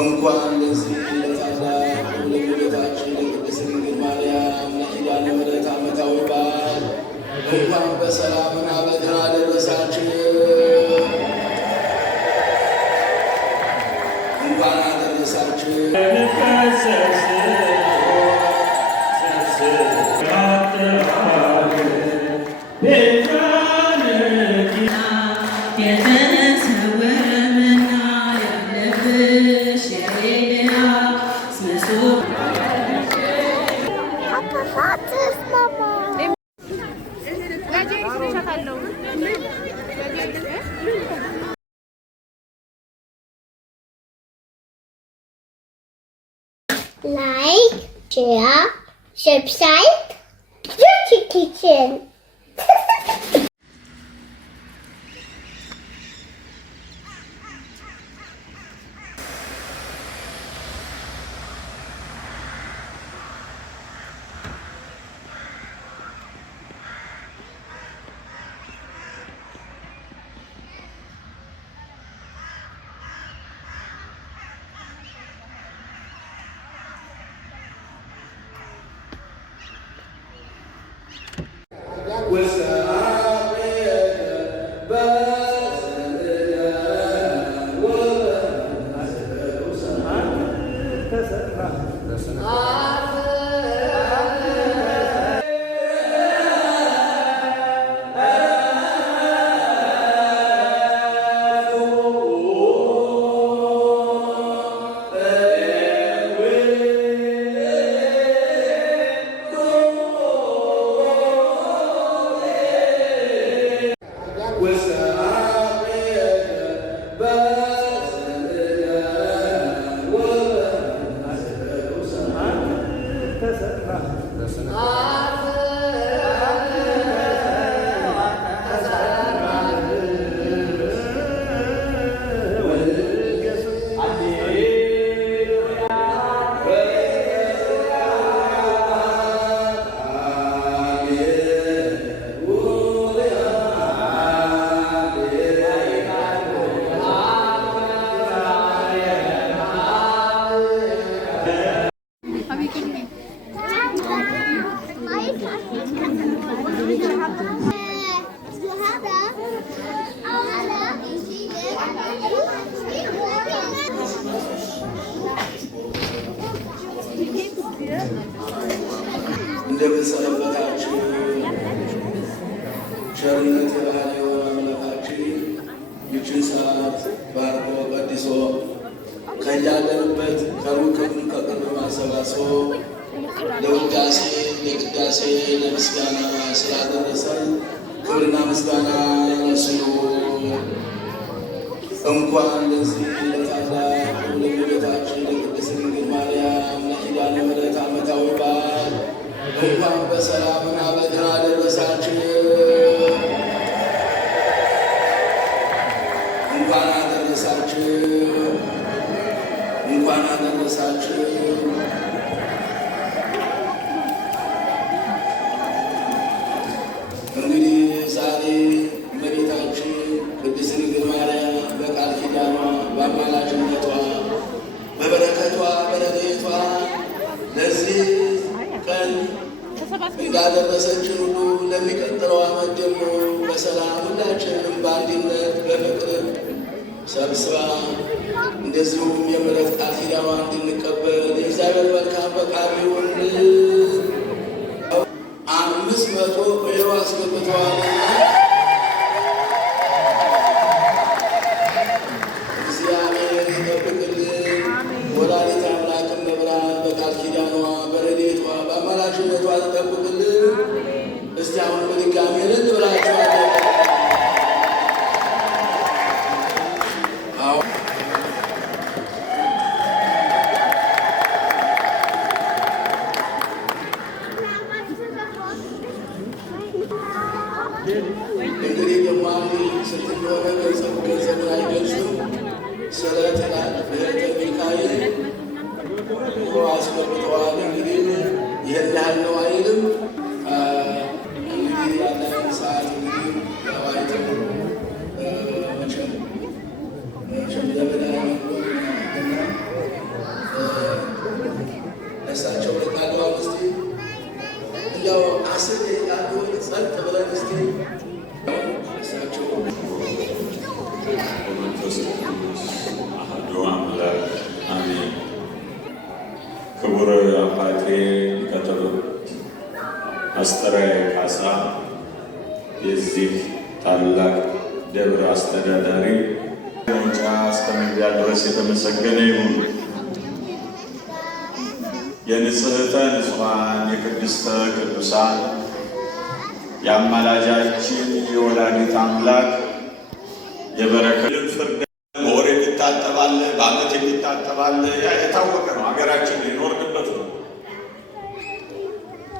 እንኳን ለዚህ ለታላቅ ለእመቤታችን ለቅድስት ድንግል ማርያም ለኪዳነ ምሕረት ዓመታዊ በዓል እንኳን በሰላምና በጤና አደረሳችሁ። እንኳን አደረሳችሁ። Like, share, subscribe, Dirty Kitchen. እንደምንሰነበታችሁ ቸርነት የባህሪው አምላካችን ይህችን ሰዓት ባርኮ ቀድሶ ከያለንበት ከሩቅም ከቅርብም አሰባስቦ ለውዳሴ ለቅዳሴ ለምስጋና ስላደረሰን ክብርና ምስጋና ለእርሱ ይሁን። እንኳን ለዚህ ለታላቅ ለእመቤታችን ለቅድስት ድንግል ማርያም ለኪዳነ ምሕረት ዓመታዊ በዓል እንኳን በሰላምና በጤና አደረሳችሁ። እንኳን አደረሳችሁ። እንኳን አደረሳችሁ። እንግዲህ ዛሬ እመቤታችን ቅድስት ድንግል ማርያም በቃል ኪዳኗ በአማላጅነቷ በበረከቷ በረድኤቷ ለዚህ ቀን እንዳደረሰችን ሁሉ ለሚቀጥለው ዓመት ደግሞ በሰላም ሁላችንም በአንድነት በፍቅር ሰብስባ እንደዚሁም የምሕረት ቃል ኪዳኗ እንድንቀበል የእግዚአብሔር መልካም ፈቃዱ ይሁን። 500 ዩሮ አስገብተዋልና እግዚአብሔር ይጠብቅልን። ወላዲተ አምላክ እመብርሃን በቃል ኪዳኗ በረድኤቷ በአማላጅነቷ ትጠብቅልን። እስቲ አሁን በድጋሚ እልል ብላችኋለሁ። Did ክቡር አባቴ ሊቀ-ትምህርት አስተርአያ ካሳ የዚህ ታላቅ ደብር አስተዳዳሪ መውጫ እስከ መግቢያ ድረስ የተመሰገነ ይሁን። የንጽሕተ ንጹሐን የቅድስተ ቅዱሳን የአማላጃችን የወላዲተ አምላክ የበረከት ፍርድ በወር የሚታጠባለ በዓመት የሚታጠባለ የታወቀ ነው። ሀገራችን የኖርንበት ነው።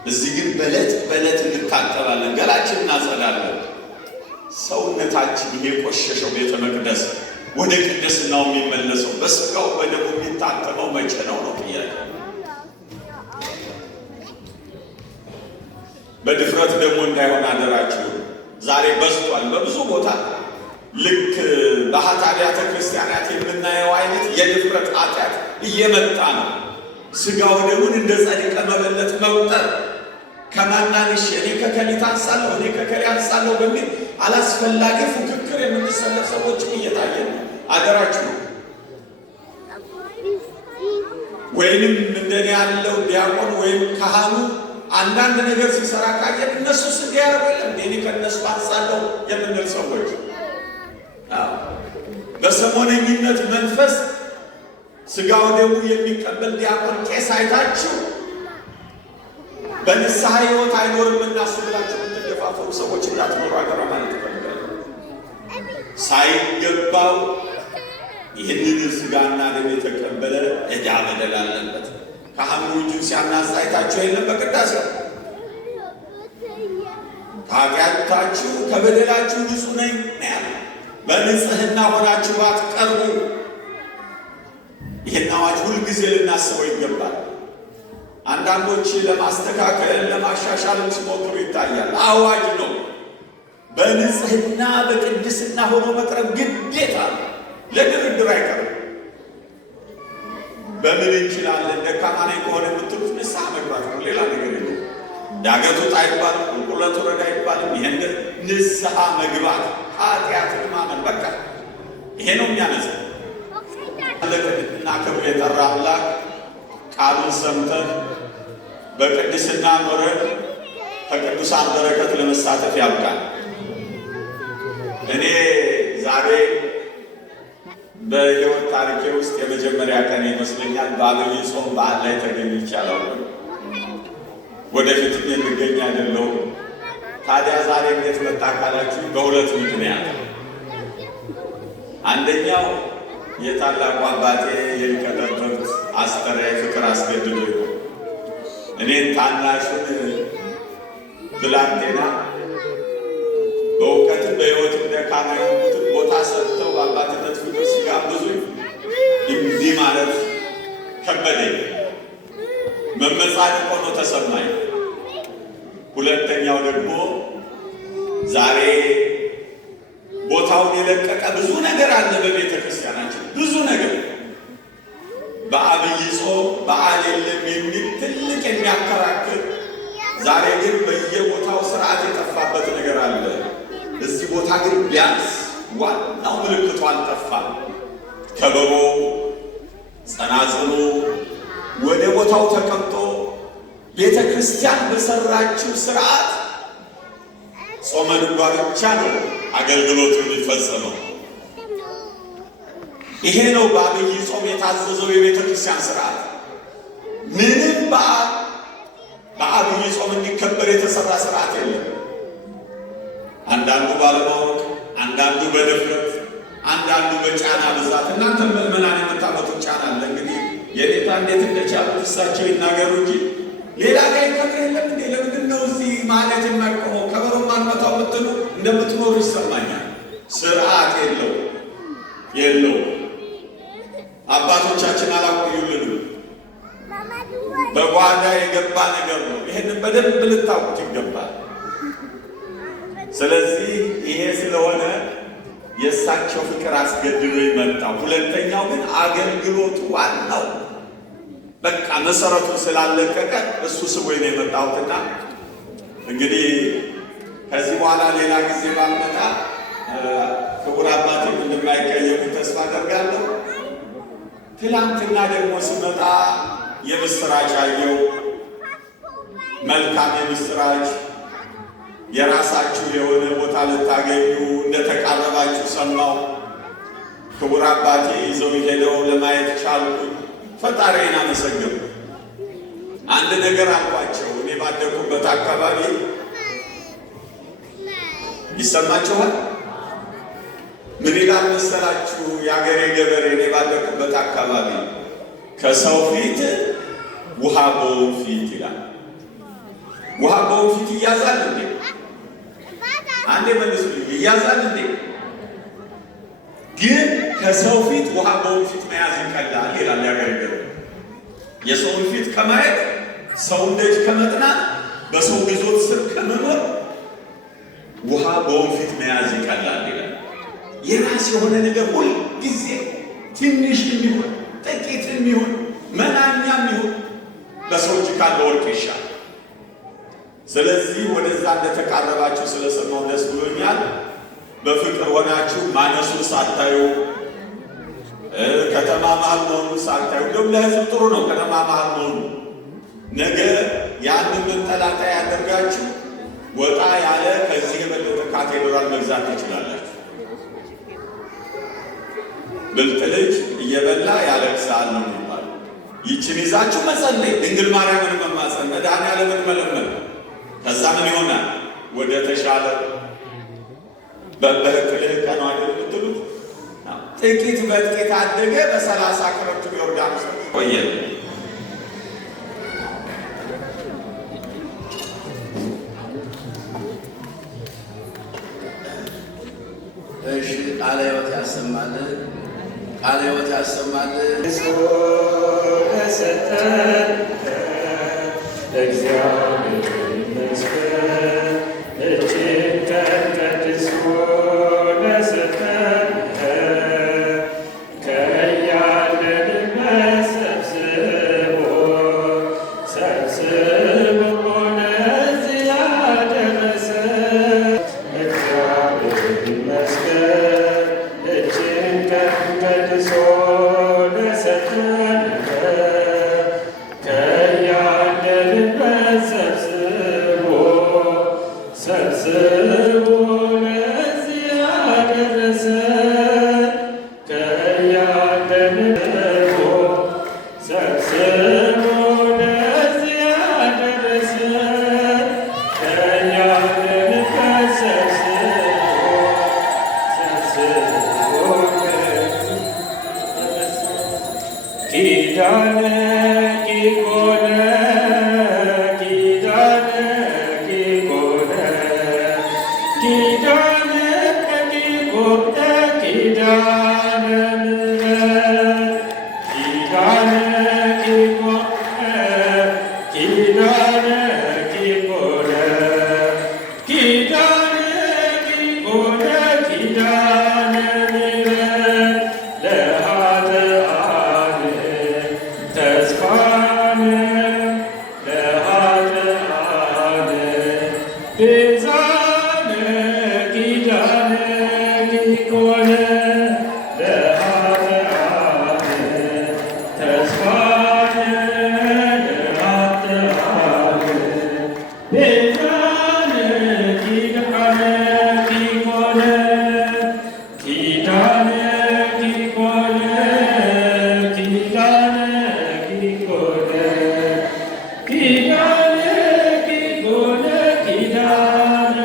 እዚህ ግን በዕለት በዕለት እንታጠባለን፣ ገላችን እናጸዳለን። ሰውነታችን የቆሸሸው ቤተ መቅደስ ወደ ቅድስናው የሚመለሰው በስጋው በደሙ የሚታጠበው መቼ ነው ነው ጥያቄ። በድፍረት ደግሞ እንዳይሆን አደራችሁ። ዛሬ በዝቷል በብዙ ቦታ። ልክ በአኃት አብያተ ክርስቲያናት የምናየው አይነት የድፍረት ኃጢአት እየመጣ ነው። ስጋው ደሙን እንደ ጸዲቀ መበለት መቁጠር፣ ከማናንሽ እኔ ከከሊት አንሳለሁ እኔ ከከሊ አንሳለሁ በሚል አላስፈላጊ ፉክክር የምንሰለፍ ሰዎችም እየታየ ነው። አደራችሁ ወይንም እንደኔ ያለው ዲያቆን ወይም ካህኑ አንዳንድ ነገር ሲሰራ ካየን እነሱስ እንዲያረጉ የለም እኔ ከእነሱ አንሳለሁ የምንል ሰዎች በሰሞነኝነት መንፈስ ስጋው ደሙ የሚቀበል ዲያቆን ቄስ አይታችሁ በንስሐ ሕይወት አይኖርም እናሱ ብላችሁ የምትገፋፈሩ ሰዎች እንዳትኖሩ አገራ ማለት ይፈልጋል። ሳይገባው ይህንን ስጋና ደም የተቀበለ ዕዳ በደል አለበት። ካህኑ እጁን ሲያናሳ አይታችሁ የለም በቅዳሴው ከኃጢአታችሁ ከበደላችሁ ንጹሕ ነኝ ያለ በንጽሕና ሆናችሁ አትቀርቡ። ይህን አዋጅ ሁልጊዜ ልናስበው ይገባል። አንዳንዶች ለማስተካከል ለማሻሻልም ሲሞክሩ ይታያል። አዋጅ ነው። በንጽሕና በቅድስና ሆኖ መቅረብ ግዴታ ነው። ለድርድር አይቀርም። በምን እንችላለን ደካማ ነኝ ከሆነ የምትሉት ንስሐ መግባት ነው። ሌላ ነገር የለም። ዳገቱ ውጣ አይባልም፣ ቁልቁለቱ ውረድ አይባልም። ይሄን ንስሐ መግባት ኃጢአትን ማመን በቃ ይሄ ነው የሚያነሳ። ለቅድስና ክብር የጠራ አምላክ ቃሉን ሰምተን በቅድስና ኖረን ከቅዱሳን በረከት ለመሳተፍ ያብቃል። እኔ ዛሬ በሕይወት ታሪኬ ውስጥ የመጀመሪያ ቀን ይመስለኛል በዐቢይ ጾም በዓል ላይ ተገኝቻለሁ። ወደፊትም የምገኝ አይደለሁም። ታዲያ ዛሬ እንዴት መጣ ካላችሁ በሁለት ምክንያት። አንደኛው የታላቁ አባቴ የሊቀ-ትምህርት አስተርአያ ፍቅር አስገድዶ ነው። እኔን ታናሹን ብላቴና በእውቀትም በሕይወትም ደካማ የሆኑትን ቦታ ሰጥተው በአባትነት ፍቅር ሲጋብዙኝ እንዲህ ማለት ከበደኝ፣ መመጻደቅ ሆኖ ተሰማኝ። ሁለተኛው ደግሞ ዛሬ ቦታውን የለቀቀ ብዙ ነገር አለ በቤተ ክርስቲያናችን፣ ብዙ ነገር በዐቢይ ጾም በዓል የለም የሚል ትልቅ የሚያከራክር፣ ዛሬ ግን በየቦታው ስርዓት የጠፋበት ነገር አለ። እዚህ ቦታ ግን ቢያንስ ዋናው ምልክቱ አልጠፋም። ከበሮ ጸናጽሉ ወደ ቦታው ተቀምጦ ቤተ ክርስቲያን በሰራችው ስርዓት ጾመ ድጓ ብቻ ነው አገልግሎቱ የሚፈጸመው። ይሄ ነው በዐቢይ ጾም የታዘዘው የቤተ ክርስቲያን ስርዓት። ምንም በዐቢይ ጾም እንዲከበር የተሰራ ስርዓት የለም። አንዳንዱ ባለማወቅ፣ አንዳንዱ በድፍረት፣ አንዳንዱ በጫና ብዛት። እናንተ ምዕመናን የምታመጡት ጫና አለ። እንግዲህ የኔታ እንዴት እንደቻሉት እሳቸው ይናገሩ እንጂ ሌላ ጋር ይከብር የለም እንዴ? ለምንድን ነው እዚህ ማለት የማይቆመው? ከበሮ ማንመታው የምትሉ እንደምትኖሩ ይሰማኛል። ስርዓት የለው። አባቶቻችን አላቆዩልንም። በጓዳ የገባ ነገር ነው። ይህንን በደንብ ልታውቁት ይገባል። ስለዚህ ይሄ ስለሆነ የእሳቸው ፍቅር አስገድዶ ይመጣው። ሁለተኛው ግን አገልግሎቱ ዋናው በቃ መሰረቱን ስላለቀቀ እሱ ስቦኝ ነው የመጣሁትና እንግዲህ ከዚህ በኋላ ሌላ ጊዜ ባልመጣ ክቡር አባቴ እንደማይቀየሙ ተስፋ አደርጋለሁ። ትላንትና ደግሞ ስመጣ የምስራች አየው። መልካም የምስራች የራሳችሁ የሆነ ቦታ ልታገኙ እንደተቃረባችሁ ሰማው። ክቡር አባቴ ይዘው ሄደው ለማየት ቻልኩ። ፈጣሪዬን አመሰግኑ። አንድ ነገር አልኳቸው። እኔ ባደኩበት አካባቢ ይሰማችኋል? ምን ይላል መሰላችሁ? የአገሬ ገበሬ እኔ ባደኩበት አካባቢ ከሰው ፊት ውሃ በወንፊት ይላል። ውሃ በወንፊት ይያዛል እንዴ? አንዴ መልሱልኝ። ይያዛል እንዴ? ግን ከሰው ፊት ውሃ በወንፊት መያዝ ይቀላል ይላል የአገሬ ገበሬ። የሰውን ፊት ከማየት ሰውን ደጅ ከመጥናት በሰው ግዞት ስር ከመኖር ውሃ በወንፊት መያዝ ይቀላል ይላል። የራስ የሆነ ነገር ሁል ጊዜ ትንሽ የሚሆን ጥቂት የሚሆን መናኛ የሚሆን በሰው እጅ ካለ ወርቅ ይሻል። ስለዚህ ወደዛ እንደተቃረባችሁ ስለሰማሁ ደስ ብሎኛል። በፍቅር ሆናችሁ ማነሱን ሳታዩ ከተማ መሃል መሆኑን ሳታዩ፣ እንደውም ለሕዝብ ጥሩ ነው ከተማ መሃል መሆኑ። ነገ ያንን መጠላጠያ ያደርጋችሁ ወጣ ያለ ከዚህ የበለጠ ካቴድራል መግዛት ትችላላችሁ። ብልጥ ልጅ እየበላ ያለቅሳል ነው የሚባለው። ይችን ይዛችሁ መጸለይ፣ ድንግል ማርያምን መማፀን፣ መድኃኔዓለምን መለመን። ከዛ ምን ይሆናል? ወደ ተሻለ በህክልህ ቀኑ አይደል የምትሉት? ጥቂት በጥቂት አደገ። በ30 ክረምቱ ዮርዳኖስ ቆየ። እሺ፣ ቃለ ሕይወት ያሰማልን፣ ቃለ ሕይወት ያሰማልን። ሰጠን እግዚአብሔር ይመስገን። እጅግ ቀድሶ ለሰጠን ከያለንበት ሰብስቦ ለዚህ ያደረሰን እግዚአብሔር ይመስገን። እጅግ ቀድሶ ለሰጠን ከያለንበት ሰብስቦ ለዚህ ያደረሰን ሰብስቦ ለዚህ ያደረሰን ከያለንበት ሰብስቦ ኪዳነ ቂቆነ ኪዳነ ቂቆነ ኪዳነ ቂቆነ ኪዳነ ምሕረት ኪዳነ ቂቆነ ኪዳነ ቂቆነ ኪዳነ ቂቆነ ኪዳነ ምሕረት ለኃጥአን ተስፋነ ለኃጥአን ቤዛነ ኪዳነ ቂቆነ ለኃጥአን ተስፋነ ለኃጥአን ቤዛነ ኪዳነ ቂቆነ ኪዳነ ቂቆነ ኪዳነ ቂቆነ ኪዳነ ቂቆነ ኪዳነ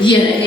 Yeah.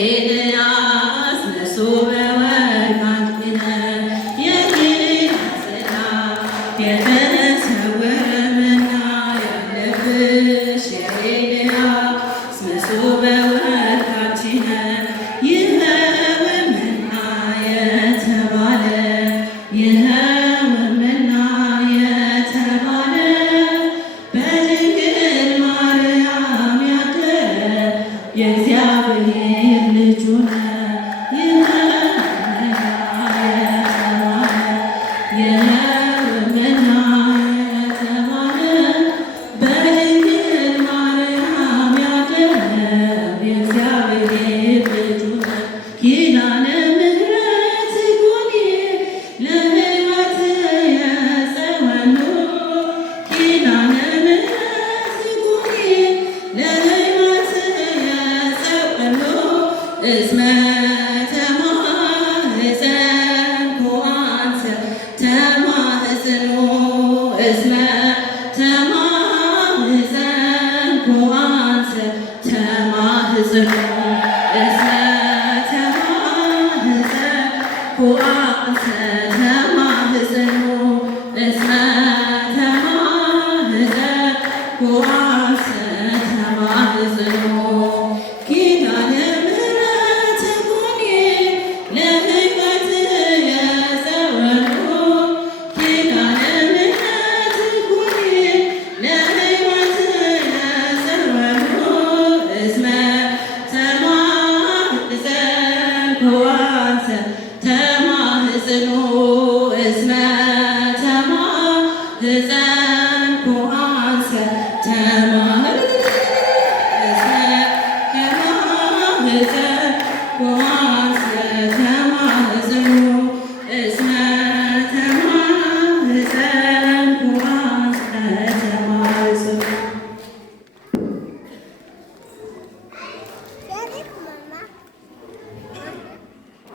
እስመ ተማህፀንኩ አንተ ተማህፀኑ እስመ ተማህፀንኩ አንተ ተማህፀኑ እስመ ተማህፀንኩ አንተ ተማህፀኑ ኪዳነ ምሕረት ኮኔ ለሕይወት የዘወኑ ኪዳነ ምሕረት ኮኔ ለሕይወት የዘወኑ እስመ ተማህፀንኩ አንተ ተማህፀኑ እስመ ተማህፀንኩ አንተ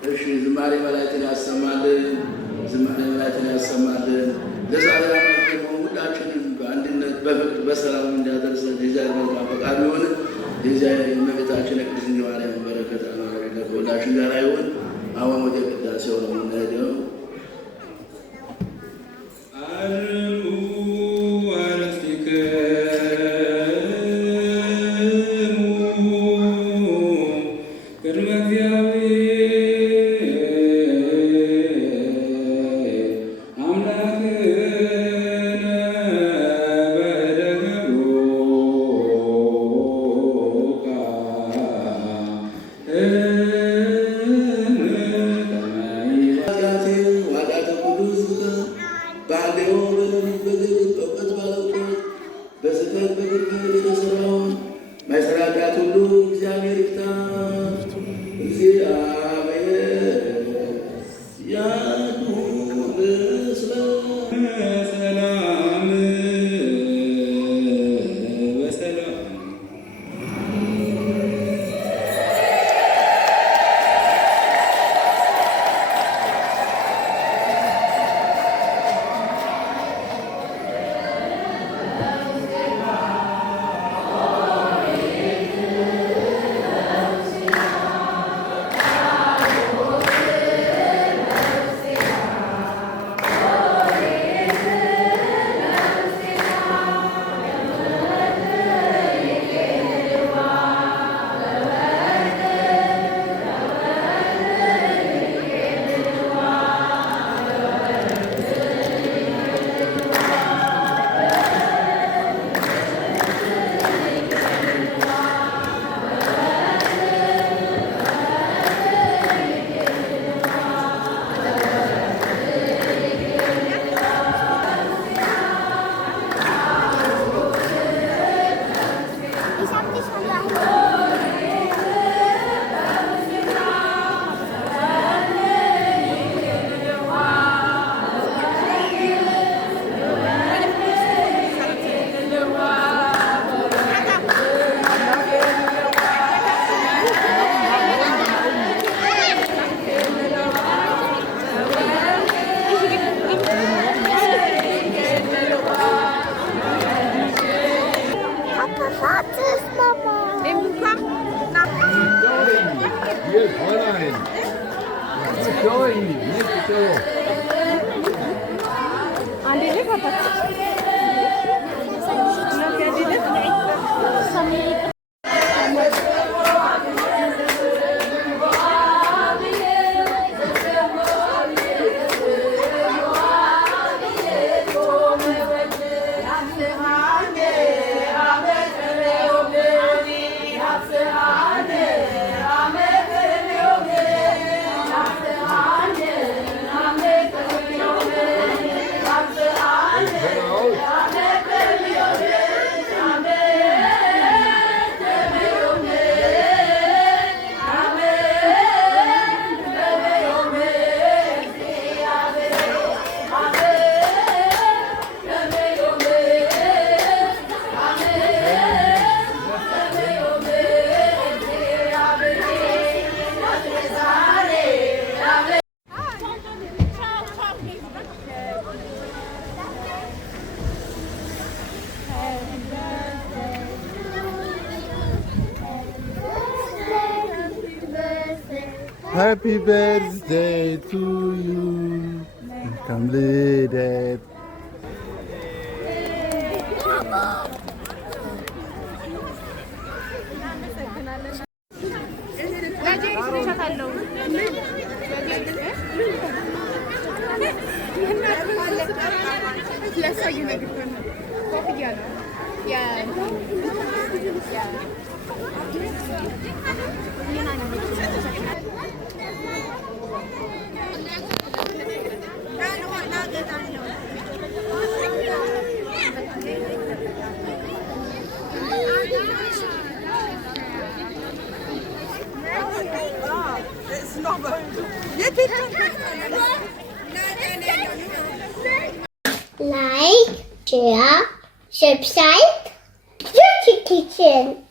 እሺ ዝማሬ መላእክትን ያሰማልን፣ ዝማሬ መላእክትን ያሰማልን። ለዛሬ ዓመት ደግሞ ሁላችንም በአንድነት በፍቅር በሰላም እንዲያደርሰን የእግዚአብሔር መልካም ፈቃድ ይሁን። የእግዚአብሔር የእመቤታችን የቅድስት ድንግል ማርያም በረከት ከሁላችን ጋር ይሁን። አሁን ወደ ቅዳሴው ነው የምንሄደው። አምላክነ በደገቦ Happy birthday to you. Come ልደት Like, share, subscribe, Dirty Kitchen.